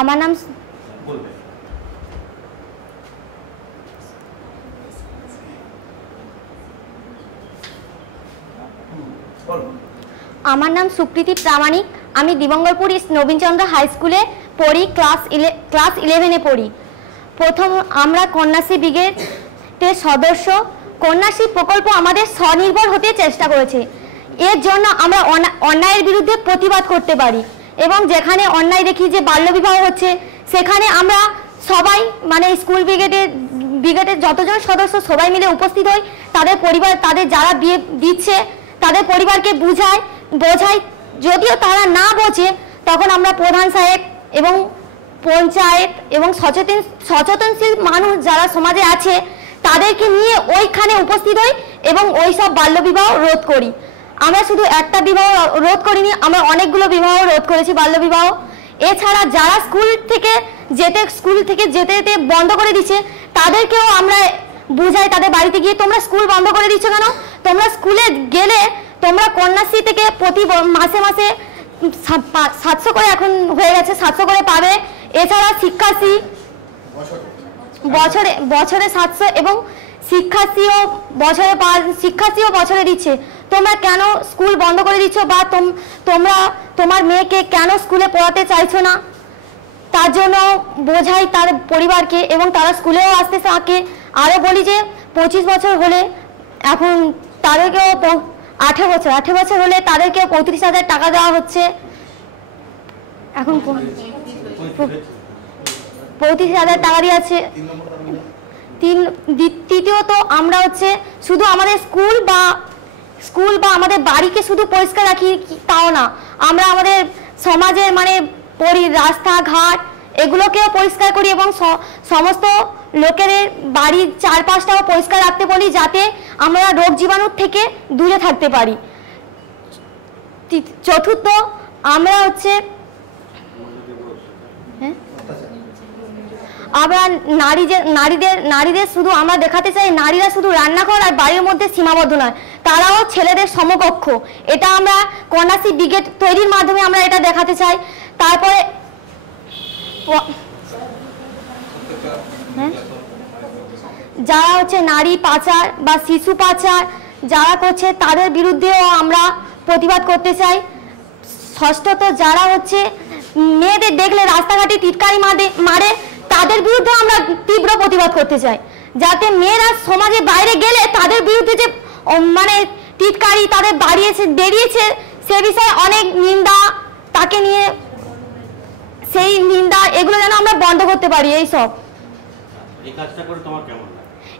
আমার নাম আমার নাম সুপ্রীতি প্রামাণিক। আমি দিবঙ্গরপুর নবীনচন্দ্র হাই স্কুলে পড়ি, ক্লাস 11-এ পড়ি। প্রথম আমরা কন্যাশ্রী ব্রিগেডের সদস্য। কন্যাশ্রী প্রকল্প আমাদের স্বনির্ভর হতে চেষ্টা করেছে। এর জন্য আমরা অন্যায়ের বিরুদ্ধে প্রতিবাদ করতে পারি এবং যেখানে অন্যায় দেখি যে বাল্যবিবাহ হচ্ছে সেখানে আমরা সবাই মানে স্কুল ব্রিগেডের যতজন সদস্য সবাই মিলে উপস্থিত হই, তাদের পরিবার, তাদের যারা বিয়ে দিচ্ছে তাদের পরিবারকে বোঝাই। যদিও তারা না বোঝে তখন আমরা প্রধান সাহেব এবং পঞ্চায়েত এবং সচেতনশীল মানুষ যারা সমাজে আছে তাদেরকে নিয়ে ওইখানে উপস্থিত হই এবং ওই সব বাল্যবিবাহ রোধ করি। আমরা শুধু একটা বিবাহ রোধ করিনি, আমরা অনেকগুলো বিবাহ রোধ করেছি, বাল্যবিবাহ। এছাড়া যারা স্কুল থেকে যেতে বন্ধ করে দিচ্ছে তাদেরকেও আমরা বুঝাই, তাদের বাড়িতে গিয়ে তোমরা স্কুল বন্ধ করে দিচ্ছ কেন, তোমরা স্কুলে গেলে তোমরা কন্যাশ্রী থেকে প্রতি মাসে 700 করে এখন হয়ে গেছে, 700 করে পাবে। এছাড়া শিক্ষাশ্রী বছরে 700 এবং শিক্ষাশ্রীও বছরে দিচ্ছে। তোমরা কেন স্কুল বন্ধ করে দিচ্ছ বা তোমরা তোমার মেয়েকে কেন স্কুলে পড়াতে চাইছো না, তার জন্য বোঝাই তার পরিবারকে এবং তারা স্কুলেও আসতে থাকে। আরও বলি যে 25 বছর হলে এখন তাদেরকেও 18 বছর হলে তাদেরকেও 35,000 টাকা দেওয়া হচ্ছে। এখন 35,000 টাকা দিয়েছে। তৃতীয়ত আমরা শুধু আমাদের স্কুল বা আমাদের বাড়িকে শুধু পরিষ্কার রাখি তাও না, আমরা আমাদের সমাজের মানে রাস্তাঘাট এগুলোকেও পরিষ্কার করি এবং সমস্ত লোকের বাড়ির চারপাশটাও পরিষ্কার রাখতে বলি যাতে আমরা রোগ জীবাণুর থেকে দূরে থাকতে পারি। চতুর্থ আমরা আমরা নারীদের শুধু আমরা দেখাতে চাই নারীরা শুধু রান্নাঘর আর বাড়ির মধ্যে সীমাবদ্ধ নয়, তারাও ছেলেদের সমকক্ষ। এটা আমরা কন্যাশ্রী ব্রিগেড তৈরির মাধ্যমে আমরা এটা দেখাতে চাই। তারপরে যারা নারী পাচার বা শিশু পাচার যারা করছে তাদের বিরুদ্ধেও আমরা প্রতিবাদ করতে চাই। ষষ্ঠত যারা মেয়েদের দেখলে রাস্তাঘাটে টিটকারি মারে তাদের বিরুদ্ধে আমরা তীব্র প্রতিবাদ করতে চাই, যাতে মেয়েরা সমাজে বাইরে গেলে তাদের বিরুদ্ধে যে মানে টিটকারি তাদের বেরিয়েছে সে বিষয়ে অনেক নিন্দা, তাকে নিয়ে সেই নিন্দা এগুলো যেন আমরা বন্ধ করতে পারি।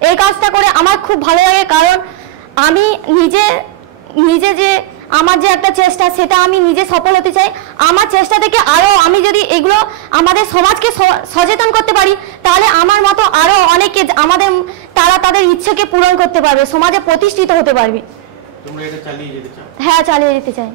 এই কাজটা করে আমার খুব ভালো লাগে, কারণ আমি নিজে যে আমার যে একটা চেষ্টা সেটা আমি নিজে সফল হতে চাই। আমার চেষ্টা থেকে আরও আমি যদি এগুলো আমাদের সমাজকে সচেতন করতে পারি তাহলে আমার মতো আরও অনেকে তারা তাদের ইচ্ছেকে পূরণ করতে পারবে, সমাজে প্রতিষ্ঠিত হতে পারবে। হ্যাঁ, চালিয়ে যেতে চাই।